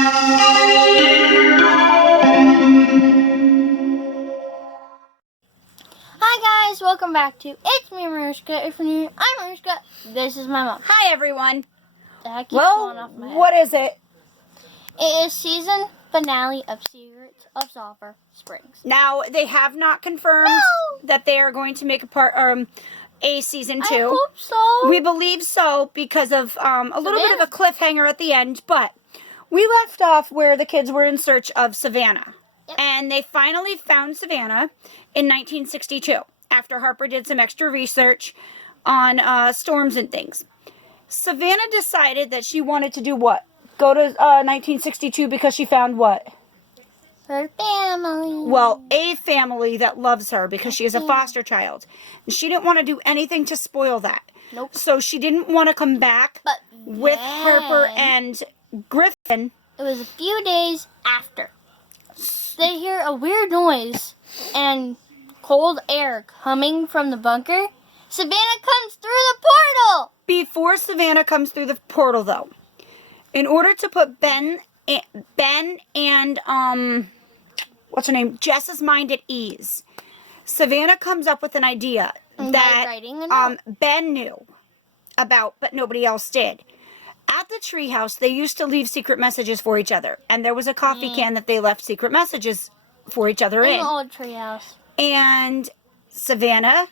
Hi guys, welcome back to It's Me, Mariska. If you're new, I'm Mariska. This is my mom. Hi everyone. That keeps falling off my head. What is it? It is season finale of Secrets of Sulphur Springs. Now they have not confirmed that they are going to make a season 2. I hope so. We believe so because of a little bit of a cliffhanger at the end, but we left off where the kids were in search of Savannah. Yep. And they finally found Savannah in 1962 after Harper did some extra research on storms and things. Savannah decided that she wanted to do what? Go to 1962 because she found what? Her family. Well, a family that loves her because she is a foster child. And she didn't want to do anything to spoil that. Nope. So she didn't want to come back with Harper and Griffin. It was a few days after. They hear a weird noise and cold air coming from the bunker. Savannah comes through the portal. Before Savannah comes through the portal, though, in order to put Ben and what's her name, Jess's mind at ease, Savannah comes up with an idea that Ben knew about, but nobody else did. At the treehouse, they used to leave secret messages for each other, and there was a coffee can that they left secret messages for each other in. The old treehouse. And Savannah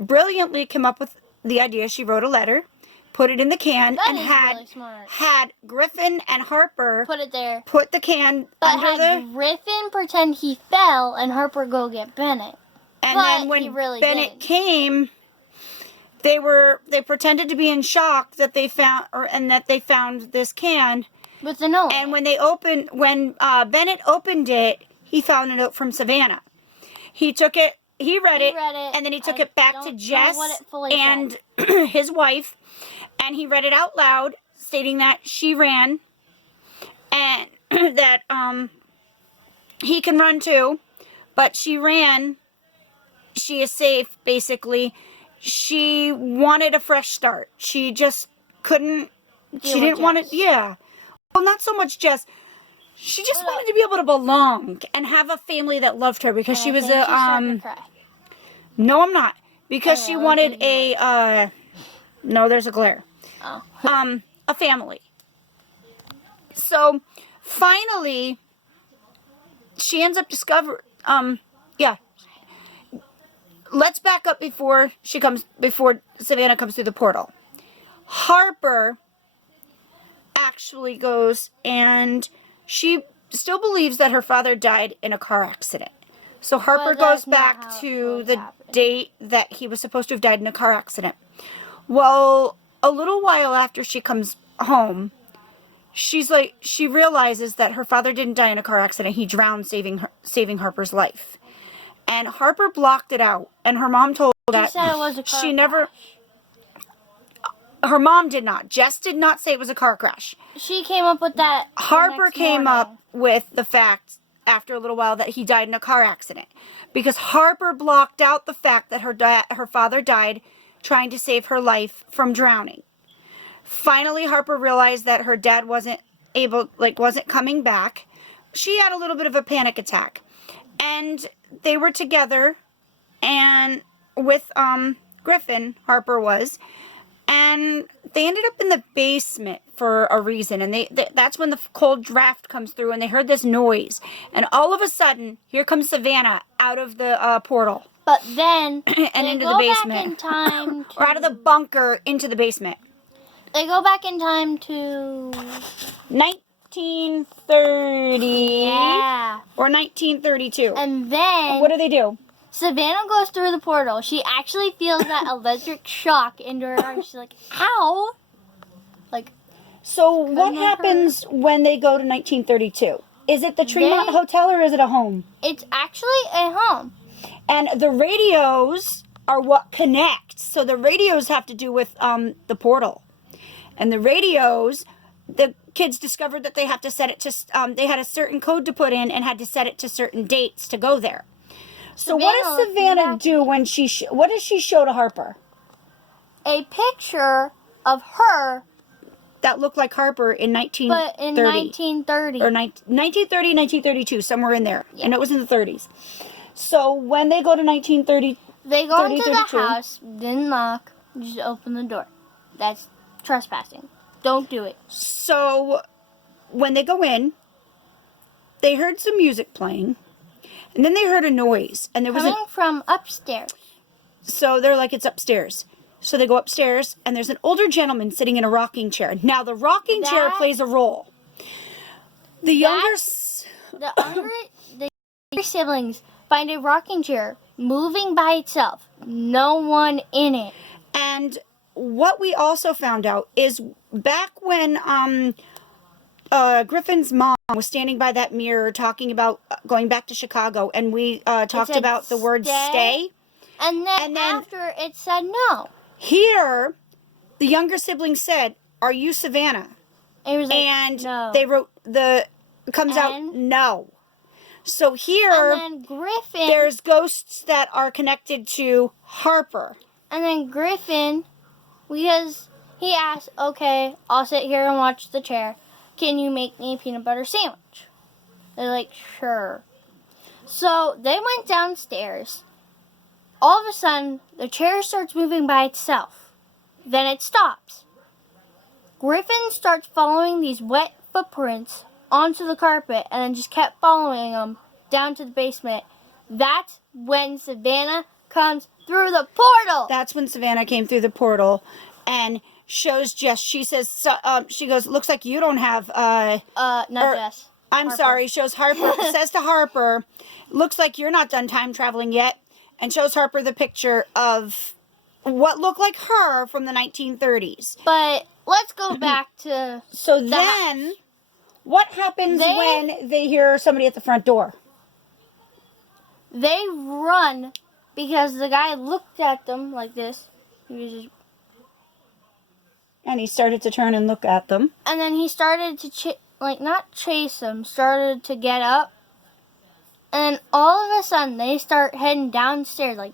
brilliantly came up with the idea. She wrote a letter, put it in the can, and had Griffin and Harper put it there. Put the can under the. Griffin pretend he fell and Harper go get Bennett. And then when Bennett came, they pretended to be in shock that they found this can with the note. And when Bennett opened it, he found a note from Savannah. He took it. He read it, and then he took it back to Jess and his wife, and he read it out loud, stating that she ran, and that he can run too, but she ran, she is safe, basically. She wanted a fresh start. She just couldn't, she didn't want to, well, not so much Jess. She just wanted to be able to belong and have a family that loved her because she was no, I'm not. Because she wanted no, there's a glare. Oh. A family. So finally she ends up discovering let's back up before Savannah comes through the portal. Harper actually goes and she still believes that her father died in a car accident. So Harper goes back to the date that he was supposed to have died in a car accident. Well, a little while after she comes home, she realizes that her father didn't die in a car accident. He drowned saving Harper's life. And Harper blocked it out. And her mom told her that said it was a car crash. Her mom did not. Jess did not say it was a car crash. She came up with that. Harper came up with the fact after a little while that he died in a car accident. Because Harper blocked out the fact that her father died trying to save her life from drowning. Finally, Harper realized that her dad wasn't coming back. She had a little bit of a panic attack. And they were together and with Griffin, Harper was, and they ended up in the basement for a reason. And that's when the cold draft comes through and they heard this noise. And all of a sudden, here comes Savannah out of the portal. But then and into the basement. Back in time or out of the bunker into the basement. They go back in time to 1930. Yeah. Or 1932. And then what do they do? Savannah goes through the portal. She actually feels that electric shock into her arm. She's like, ow! So what happens when they go to 1932? Is it the Tremont Hotel or is it a home? It's actually a home. And the radios are what connect. So the radios have to do with the portal. And the radios, the kids discovered that they have to set it to, they had a certain code to put in and had to set it to certain dates to go there. So what does Savannah do when what does she show to Harper? A picture of her that looked like Harper in 1930. But in 1930. Or 1930, 1932, somewhere in there. Yeah. And it was in the 30s. So when they go to 1930, They go 30, into 32. the house, didn't knock, just open the door. That's trespassing. Don't do it. So when they go in, they heard some music playing. And then they heard a noise. And there was Coming from upstairs. So they're like, it's upstairs. So they go upstairs, and there's an older gentleman sitting in a rocking chair. Now, the rocking chair plays a role. The younger siblings find a rocking chair moving by itself. No one in it. And what we also found out is back when Griffin's mom was standing by that mirror talking about going back to Chicago, and we talked about the word stay. And then after it said no. Here, the younger sibling said, "Are you Savannah?" It was like, and no. they wrote comes out no. So here, and then Griffin, there's ghosts that are connected to Harper. And then Griffin, because he asked, okay, I'll sit here and watch the chair. Can you make me a peanut butter sandwich? They're like, sure. So they went downstairs. All of a sudden, the chair starts moving by itself. Then it stops. Griffin starts following these wet footprints onto the carpet and then just kept following them down to the basement. That's when Savannah comes through the portal. That's when Savannah came through the portal and shows Jess. She says, she goes, looks like you don't have, not Jess. I'm Harper. sorry, shows Harper, says to Harper, looks like you're not done time traveling yet. And shows Harper the picture of what looked like her from the 1930s. But let's go back to So then, what happens when they hear somebody at the front door? They run because the guy looked at them like this. He was just, and he started to turn and look at them. and then he started to not chase them, started to get up. And then all of a sudden, they start heading downstairs, like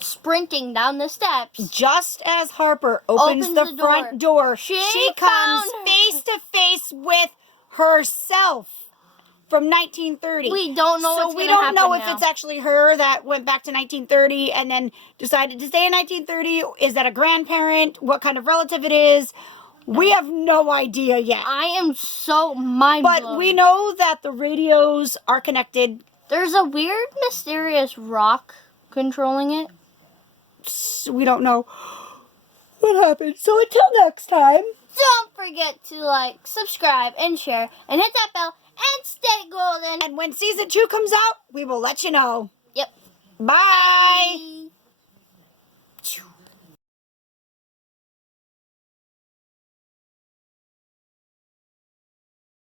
sprinting down the steps. Just as Harper opens the front door, she comes face to face with herself from 1930. We don't know what's going to happen. So we don't know now. if it's actually her that went back to 1930 and then decided to stay in 1930. Is that a grandparent? What kind of relative it is? We have no idea yet. I am so mind-blown. But we know that the radios are connected. There's a weird, mysterious rock controlling it. So we don't know what happened. So until next time. Don't forget to like, subscribe, and share, and hit that bell, and stay golden. And when season 2 comes out, we will let you know. Yep. Bye. Bye.